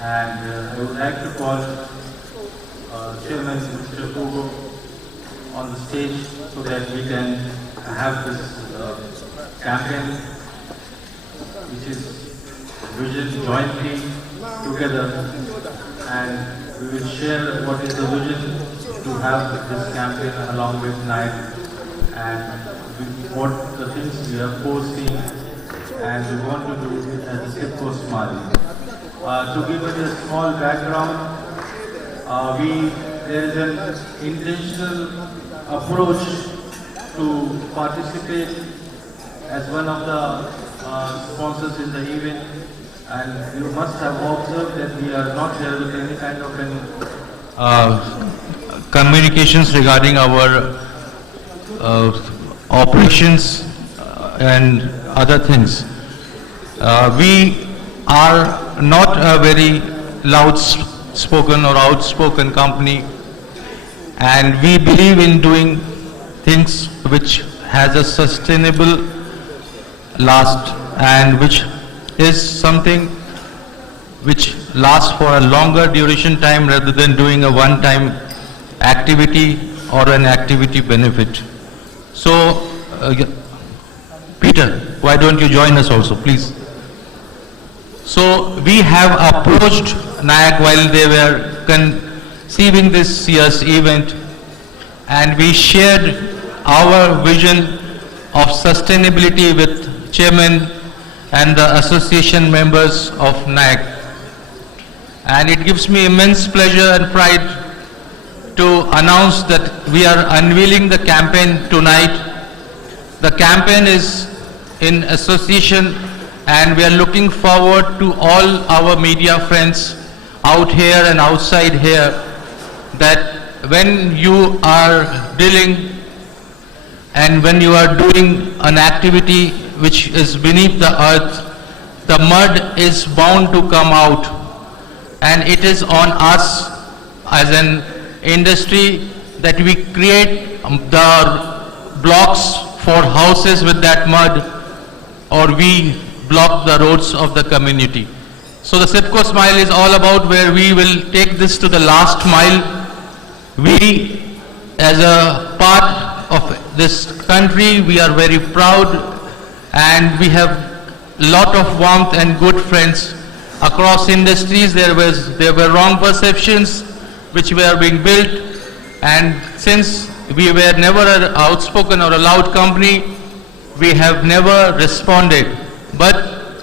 And I would like to call Chairman Mr. Hugo on the stage so that we can have this campaign, which is vision jointly together, and we will share what is the vision to have this campaign along with NIAC, and what the things we are posting and we want to do it as a SIPCO Smile. To give it a small background, there is an intentional approach to participate as one of the sponsors in the event, and you must have observed that we are not here with any kind of communications regarding our operations and other things. We are not a very loud-spoken or outspoken company, and we believe in doing things which has a sustainable last and which is something which lasts for a longer duration time rather than doing a one-time activity or an activity benefit. So, Peter, why don't you join us also, please? So we have approached NIAC while they were conceiving this year's event, and we shared our vision of sustainability with Chairman and the association members of NIAC. And it gives me immense pleasure and pride to announce that we are unveiling the campaign tonight. The campaign is in association, and we are looking forward to all our media friends out here and outside here, that when you are dealing and when you are doing an activity which is beneath the earth, the mud is bound to come out, and it is on us as an industry that we create the blocks for houses with that mud, or we block the roads of the community. So the SIPCO Smile is all about where we will take this to the last mile. We, as a part of this country, we are very proud, and we have a lot of warmth and good friends across industries. There were wrong perceptions which were being built, and since we were never an outspoken or a loud company, we have never responded. But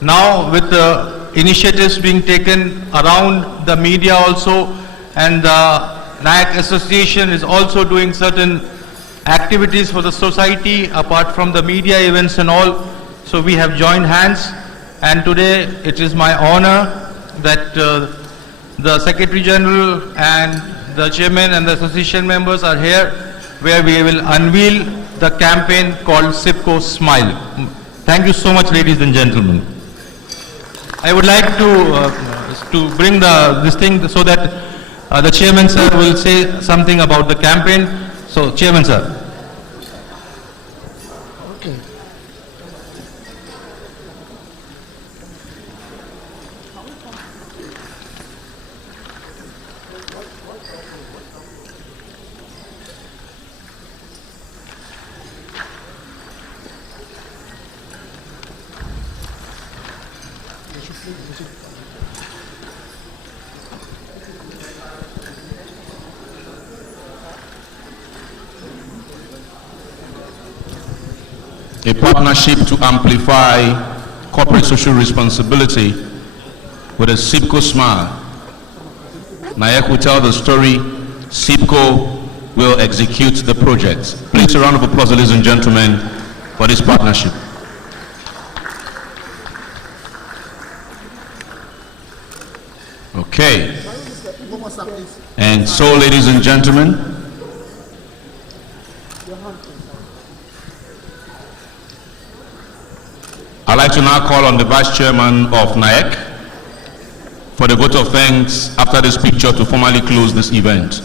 now with the initiatives being taken around the media also, and the NIAC Association is also doing certain activities for the society apart from the media events and all, so we have joined hands, and today it is my honor that the Secretary General and the Chairman and the association members are here, where we will unveil the campaign called SIPCO Smile. Thank you so much, ladies and gentlemen. I would like to bring this thing so that the Chairman sir will say something about the campaign. So, Chairman sir. Okay. A partnership to amplify corporate social responsibility with a SIPCO Smile. NIAC will tell the story, SIPCO will execute the project. Please a round of applause, ladies and gentlemen, for this partnership. Okay. And so, ladies and gentlemen, I'd like to now call on the Vice Chairman of NIAC for the vote of thanks after this picture to formally close this event.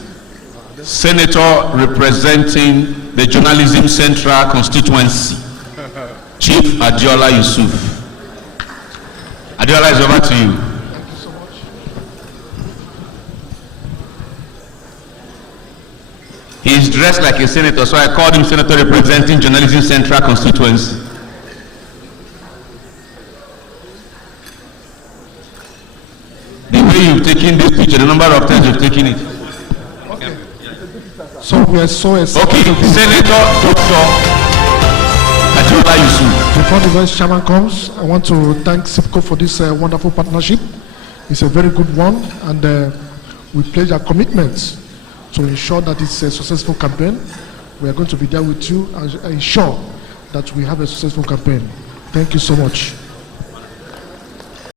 Senator representing the Journalism Central constituency, Chief Adiola Yusuf. Adiola is over to you. dressed like a senator, so I called him Senator representing Journalism Central Constituency. The way you've taken this picture, the number of times you've taken it. So we are so excited. Okay, Senator Dr. Adeola Yusuf. Before the Vice Chairman comes, I want to thank SIPCO for this wonderful partnership. It's a very good one, and we pledge our commitment to ensure that it's a successful campaign. We are going to be there with you and ensure that we have a successful campaign. Thank you so much.